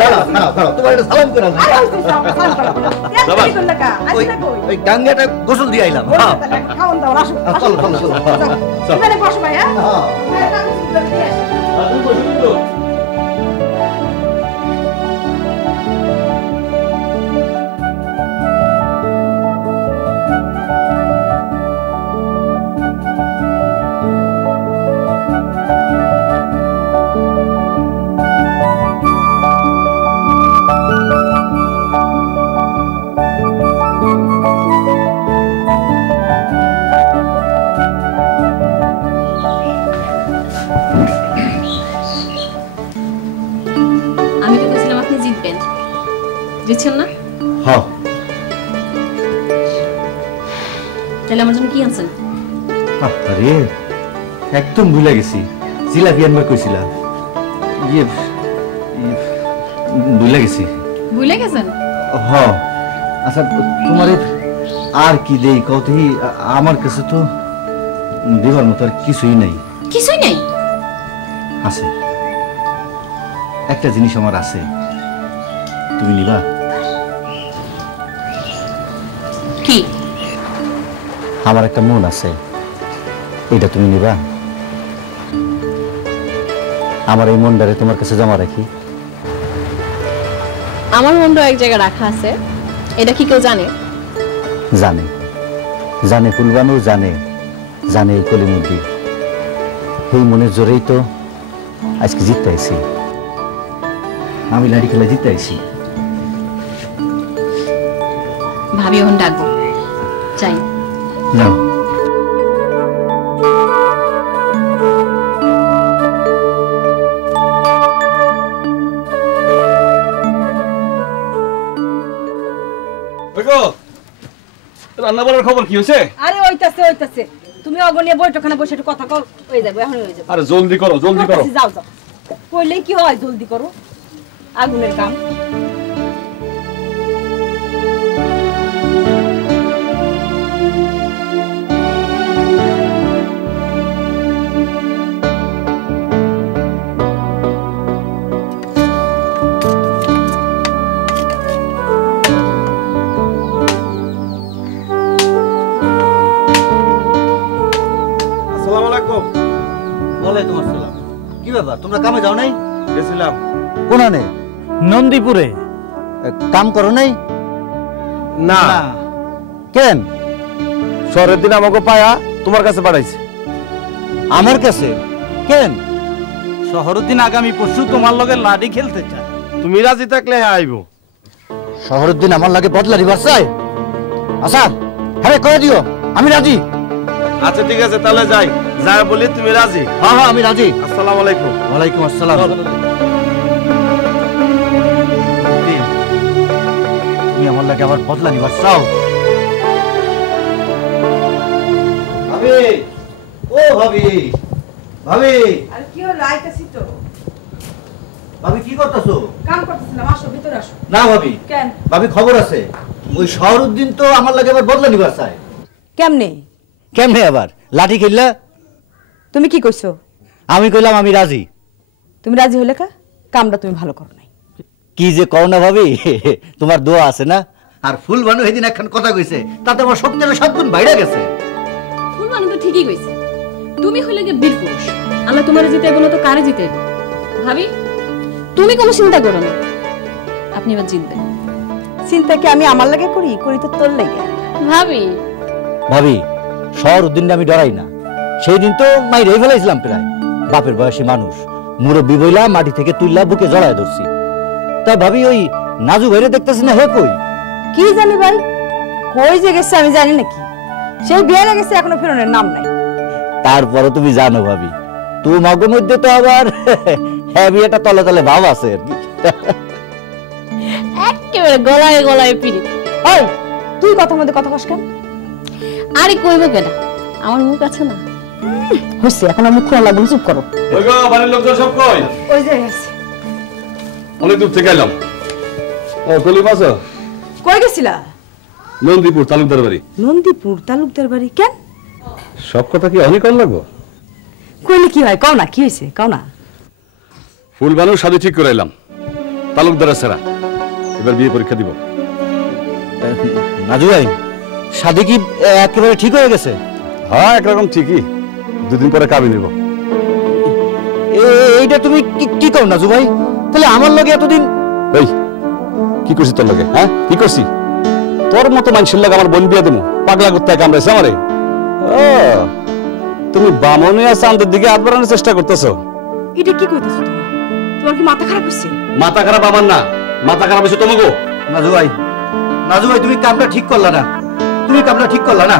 দাঁড়াও দাঁড়াও দাঁড়াও তোমার একটা সালাম করে আসি। ওই গাঙ্গেটা গোসল দিয়ে আইলাম। চলো চলো চলো বসো ভাই। জিতছেন না? হ্যাঁ। তাহলে আমার জন্য কি আনছেন? আরে একদম ভুলে গেছি, জিলাপি আনবার কইছিলাম। ভুলে গেছি। ভুলে গেছেন? হ্যাঁ। আচ্ছা তোমার আর কি দেই কতই, আমার কাছে তো দেবার মতো আর কিছুই নাই। কিছুই নাই? আছে, একটা জিনিস আমার আছে, তুমি নিবা? কি? আমার একটা মন আছে, এটা তুমি নিবা? আমার এই মনটারে তোমার কাছে জমা রাখি। আমার মনটা এক জায়গায় রাখা আছে, এটা কি কেউ জানে? জানে, জানে ফুলবানু, জানে, জানে এই কলিমুদ্দি। এই মনের জোরেই তো আজকে জিততে আইছি, আমি লাড়ি খেলা জিততে আইছি। ভাবি ওখানে ডাকবো, চাই না। রান্না বাড়ার খবর কি হয়েছে? আরে ওইতাছে ওইতাছে, তুমি অগনিয়া বৈঠকখানে বসে একটু কথা কও, হয়ে যাবে, এখন হয়ে যাবে। আরে জলদি করো জলদি করো। যাও যাও, কইলেই কি হয়, জলদি করো, আগুনের কাম। ওয়ালাইকুম আসসালাম। কি ব্যাপার, তোমরা কামে যাও নাই? গেছিলাম। কোনানে? নন্দীপুরে। কাম করো নাই? না। কেন? শহরের দিন আমাকে পায়া তোমার কাছে পাঠাইছে। আমার কাছে? কেন? শহরুদ্দিন আগামী পরশু তোমার লগে লাডি খেলতে চায়। তুমি রাজি থাকলে হ্যাঁ আইব। শহরুদ্দিন আমার লাগে বদলা দিবার চাই? আচ্ছা হ্যাঁ কয়ে দিও আমি রাজি। আচ্ছা ঠিক আছে, তাহলে যাই, যাই বলি তুমি রাজি? হ্যাঁ হ্যাঁ আমি রাজি। আসসালামু আলাইকুম। ওয়ালাইকুম আসসালাম। তুমি আমার লাগে আবার বদলা নিবার চাও? ভাবি, ও ভাবি, ভাবি। আর কি হলো, আইতাছি তো। ভাবি কি করতেছো? কাম করতেছিলাম, আসো ভিতরে আসো। না ভাবি। কেন? ভাবি খবর আছে, ওই শহরুদ্দিন তো আমার লাগে আবার বদলা নিবার চায়। কেমনে? কেমনে আবার? লাঠি খেললা? তুমি কি কইছো? আমি কইলাম আমি রাজি। তুমি রাজি হলে কা? কামটা তুমি ভালো করো নাই। কি যে কও না ভাবি, তোমার দোয়া আছে না। আর ফুলবানু সেদিন একখান কথা কইছে, তাতে আমার শক্তির 7 গুণ বাইরে গেছে। ফুলবানু তো ঠিকই কইছে, তুমি হইলে গিয়ে বীর পুরুষ, আল্লাহ তোমারে জিতে বলো তো কারে জিতে। ভাবি তুমি কোনো চিন্তা করো না, আপনি এবার জিতবেন। চিন্তা কি আমি আমার লাগে করি? করি তো তোর লাগে। ভাবি ভাবি শহরুদ্দিনকে আমি ডরাই না, সেই দিন তো মাইরেই ফেলাইছিলাম প্রায়। বাপের বয়সী মানুষ, মুরব্বি বইলা মাটি থেকে তুললা বুকে জড়ায় ধরছি। তা ভাবি ওই নাজু ভাইরে দেখতেছি না, হে কই? কি জানি ভাই, কই যে গেছে আমি জানি নাকি, সেই বিয়ে গেছে এখনো ফেরনের নাম নাই। তারপরে তুমি জানো ভাবি, তোমার মধ্যে তো আবার হ্যাঁ বিয়েটা তলে তলে ভাব আছে আর কি। একেবারে গলায় গলায় পিড়ি। ওই তুই কথা মধ্যে কথা কস কেন? আরে কইব কেডা, আমার মুখ আছে না। হইছে, এখন মুখ খোলা লাগবে, চুপ করো। ওই গো বাড়ির লোকজন সব কই? ওই যে গেছে। অনেক দূর থেকে এলাম। ও কলি মাছ কই গেছিলা? নন্দীপুর তালুকদার বাড়ি। নন্দীপুর তালুকদার বাড়ি? কেন? সব কথা কি অনেক কম লাগবো? কইলে কি হয়, কও না, কি হয়েছে কও না। ফুলবানুর শাদি ঠিক করে এলাম। তালুকদারের সেরা এবার বিয়ে পরীক্ষা দিব। নাজু ভাই শাদি কি একেবারে ঠিক হয়ে গেছে? হ্যাঁ একরকম ঠিকই, 2 দিন পরে কাবি নিব। এইটা তুমি কি কর নাজু ভাই? তাহলে আমার লগে এতদিন এই কি করছি তোর লগে? হ্যাঁ কি করছি? তোর মতো মানুষের লগে আমার বোন বিয়ে দেবো? পাগলা করতে কামড়াইছে আমারে। ও তুমি বামনিয়া চাঁদের দিকে হাত বাড়ানোর চেষ্টা করতেছো? এটা কি কইতেছো তুমি? তোমার কি মাথা খারাপ হইছে? মাথা খারাপ আমার না, মাথা খারাপ হয়েছে তোমাকে। নাজু ভাই তুমি কামটা ঠিক করলা না, তুমি কামটা ঠিক করলা না।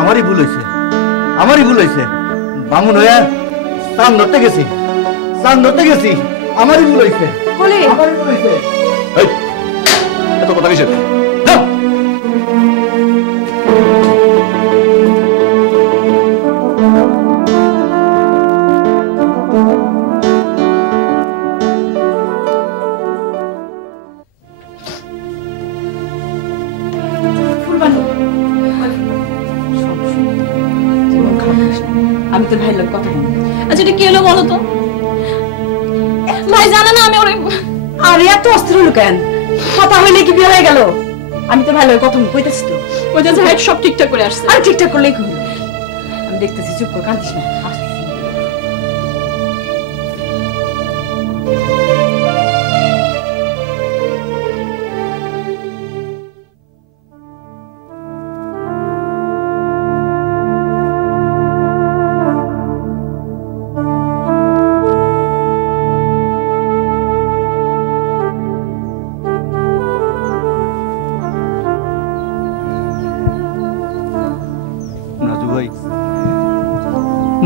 আমারই ভুল হয়েছে, বামুন হইয়া চাঁদ ধরতে গেছি, আমারই ভুল হয়েছে। এই এত কথা কিসের? যাও। আমি তো ভাইয়ের লোক কথা বলি। আচ্ছা এটা কি হলো বলো তো? ভাই জানা না আমি ওরে। আরে এত অস্ত্র হলো কেন? কথা হইলে কি বিয়ে হয়ে গেল? আমি তো ভাইয়ের লোক কথা কইতেছি তো। ওই যে জাহিদ সব ঠিকঠাক করে আসছে। আর ঠিকঠাক করলেই কি হলো? আমি দেখতেছি, চুপ কর, কাঁদিস না। আসতেছি।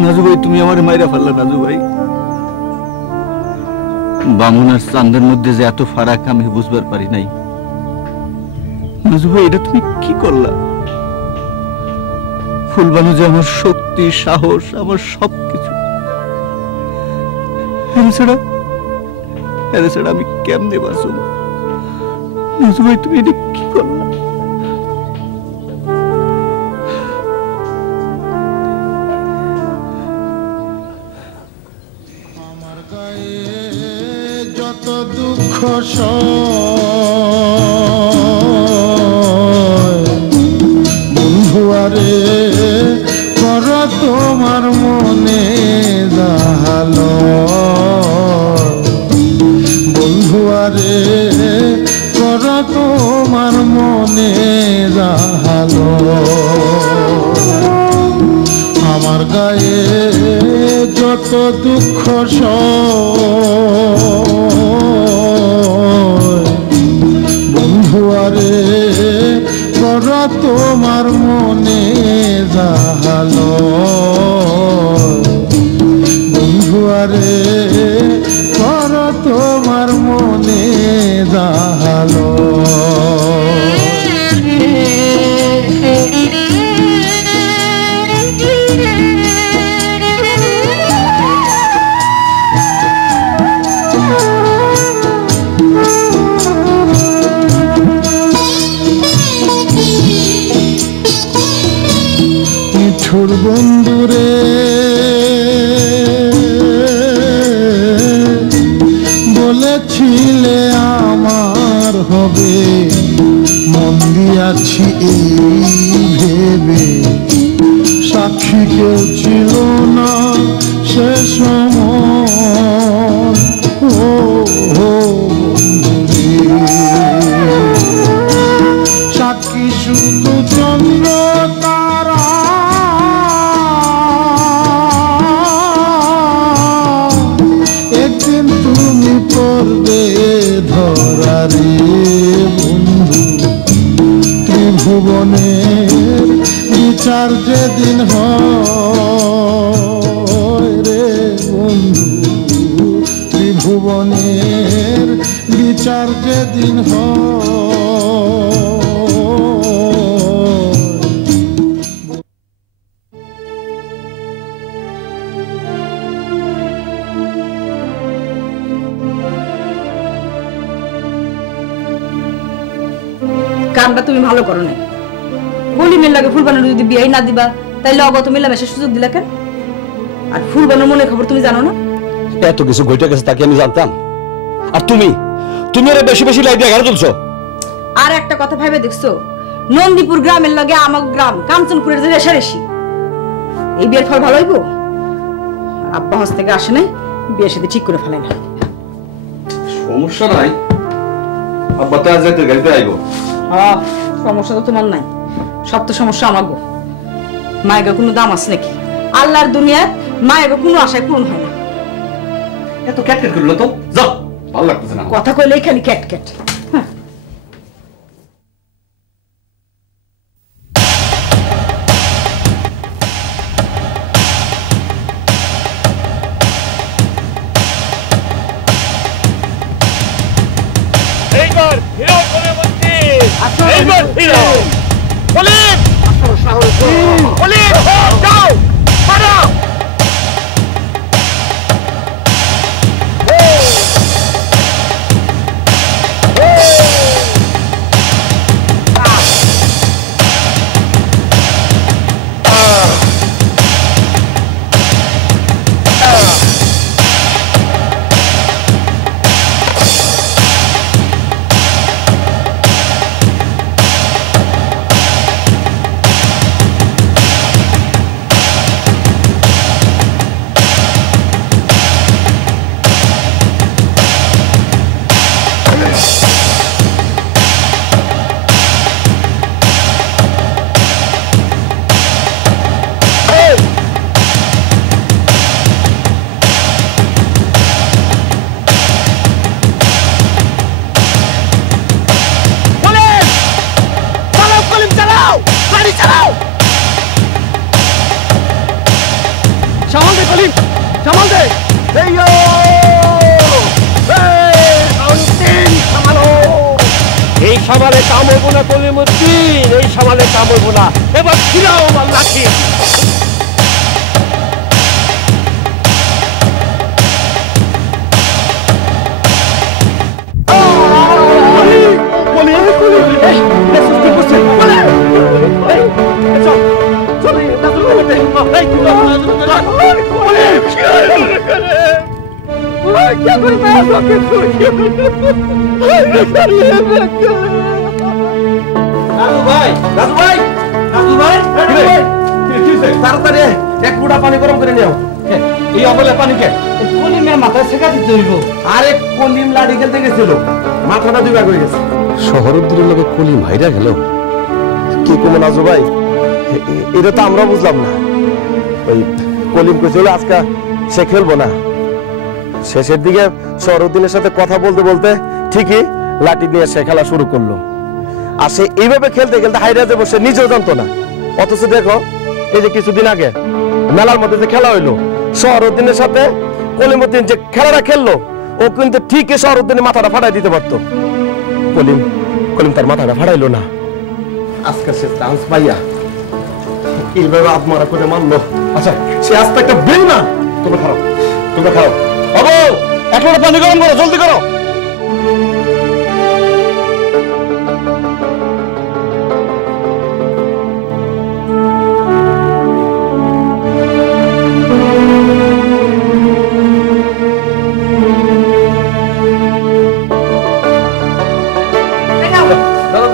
নাজু ভাই তুমি আমার মাইরা ফেললা। নাজু ভাই বামুন আর চাঁদের মধ্যে যে এত ফারাক আমি বুঝবার পারি নাই। নাজু ভাই এটা তুমি কি করলা? ফুলবানু যে আমার শক্তি, সাহস, আমার সবকিছু, এর ছাড়া আমি কেমনে বাঁচব? নাজু ভাই তুমি এটা কি করলা? যত দুঃখ বন্ধুয়ারে কর তোমার মনে জাহাল, বন্ধুয়ারে কর তোমার মনে জাহাল। আমার গায়ে যত দুঃখ বন্ধুয়ারে কর তোমার মনে জাহাল, বন্ধুয়ারে কর তোমার মনে জাহাল। বন্ধুরে বলেছিলে আমার হবে, মন দিয়াছি এই ভেবে, সাক্ষী কেউ ছিল না সে সময়। ও সাক্ষী শুধু চন্দ্র তারা, একদিন তুমি পড়বে ধরারে বন্ধু। ত্রিভুবনের বিচার যেদিন হয় রে বন্ধু, ত্রিভুবনের বিচার যেদিন হয়। কামটা তুমি ভালো করো না। বলিমের লাগে ফুলবানুর যদি বিয়ে না দিবা তাইলে অগত মেলামেশার সুযোগ দিলা কেন? আর ফুলবানুর মনে খবর তুমি জানো না? এত কিছু ঘটে গেছে তাকে আমি জানতাম? আর তুমি তুমি আরে বেশি বেশি লাইট দিয়ে ঘরে তুলছো। আর একটা কথা ভাইবে দেখছো, নন্দীপুর গ্রামের লগে আমার গ্রাম কাঞ্চনপুরের যে রেশারেশি, এই বিয়ের ফল ভালো হইব? আব্বা হস থেকে আসে নাই, বিয়ের সাথে ঠিক করে ফেলে না। সমস্যা নাই, আব্বা তো আজ রাতে গাড়িতে আইবো। হ্যাঁ, সমস্যা তো তোমার নাই, সব তো সমস্যা আমার গো। মায়ের কোনো দাম আছে নাকি? আল্লাহর দুনিয়ার মায়ের কোনো আশায় পূরণ হয় না। এত ক্যাটকেট করলো তো, যাও, ভালো লাগতেছে না। কথা কইলেই খালি ক্যাট ক্যাট। হ্যাঁ, এইবার হিরো করে বলছি, এইবার হিরো। পুলিশ পুলিশ যাও মারো। সামাল দে কলিম, সামাল দে। এই সামালে কাম হইব না কলিমুদ্দিন, এই সামালে কাম হইব না। এবার ফিরাও আমার লাঠি। তাড়াতাড়ি এক ফুটা পানি গরম করে নিও। এই অবলে পানি কে? কলিমের মাথায় শেখা দিতে হইব। আরে কলিম লাড়ি খেলতে গেছিল, মাথাটা দুই ভাগ হয়ে গেছে। শহরুদ্দিনের লোকে কলি মাইরা গেল। কি কমো নাজু ভাই, এটা তো আমরা বুঝলাম না। ওই কলিম কইছিল আজকে সে খেলবো না, শেষের দিকে শহরুদ্দিনের সাথে কথা বলতে বলতে ঠিকই লাঠি নিয়ে সে খেলা শুরু করলো। আর সে এইভাবে খেলতে খেলতে হাইরা যাবো সে নিজেও জানতো না। অথচ দেখো এই যে কিছুদিন আগে মেলার মধ্যে যে খেলা হইলো, শহরুদ্দিনের সাথে কলিমুদ্দিন যে খেলাটা খেললো, ও কিন্তু ঠিকই শহরুদ্দিনের মাথাটা ফাটাই দিতে পারতো। কলিম কলিম তার মাথাটা ফাটাইলো না। আজকে সে চান্স পাইয়া এইভাবে আত্মরা করে মারলো। আচ্ছা সে আজকে একটা বেইমান। তোমরা খাও, তোমরা খাও। বাবু এক লোটা পানি গরম করো, জলদি করো।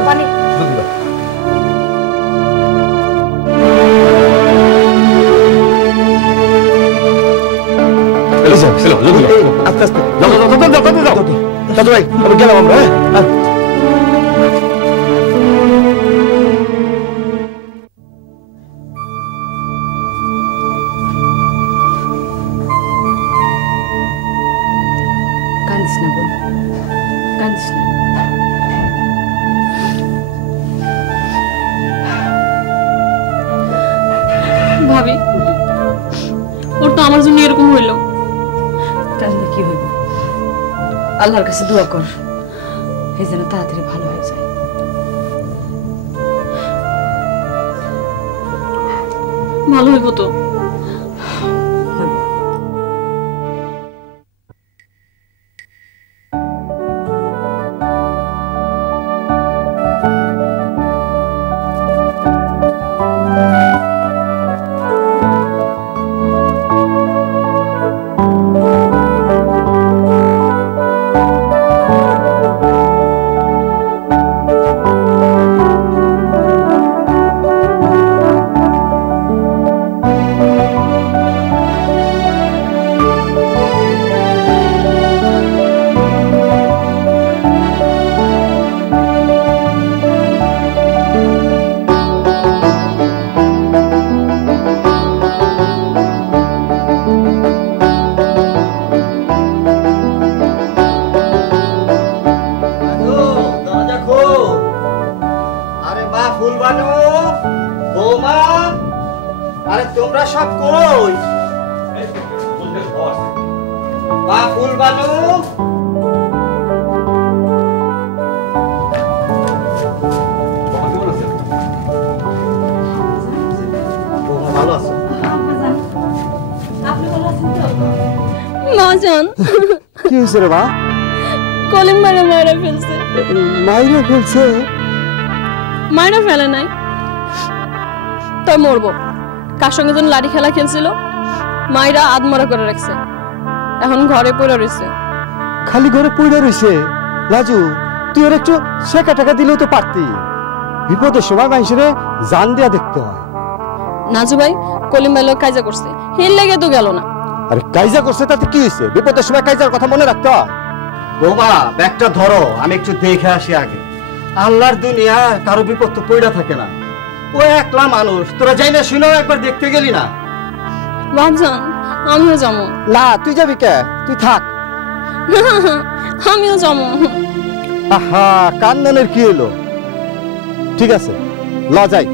পানি আস্তে আস্তে দাদু ভাই আমি গেলাম আমরা। হ্যাঁ কাঁদিস না বোন, কাঁদিস না। ভাবি ওর তো আমার জন্য এরকম হইলো। কাঁদলে কি হইব? আল্লাহর কাছে দোয়া কর, এই যেন তাড়াতাড়ি ভালো হয়ে যায়। ভালো হইব তো। সব কই বাবুল বালু ভালো আছো মহাজন কি হয়েছে রে মা? কলিম মারা মারা ফেলছে। মাইরে ফেলছে? মারা ফেলে নাই, তাই মরবো। কার সঙ্গে যেন লাঠি খেলা খেলছিল, মাইরা আদমরা করে রাখছে, এখন ঘরে পড়ে রয়েছে। খালি ঘরে পড়ে রইছে? লাজু, তুই ওর একটু শেখা টাকা দিলেও তো পারতি। বিপদের সময় মানুষের জান দেয়া দেখতে হয়। নাজু ভাই কলিম ভাই লোক কাজা করছে, হিল লেগে তো গেল না। আরে কাইজা করছে তাতে কি হয়েছে? বিপদের সময় কাইজার কথা মনে রাখতে হয়। বোমা ব্যাগটা ধরো, আমি একটু দেখে আসি আগে। আল্লাহর দুনিয়া কারো বিপদ তো পড়া থাকে না, ও একলা মানুষ। তোরা যাই না শুনেও একবার দেখতে গেলি না? বাপজান আমিও যাবো। না তুই যাবি কে? তুই থাক। আমিও যাবো। আহা কান্দানের কি হলো? ঠিক আছে ল যাই।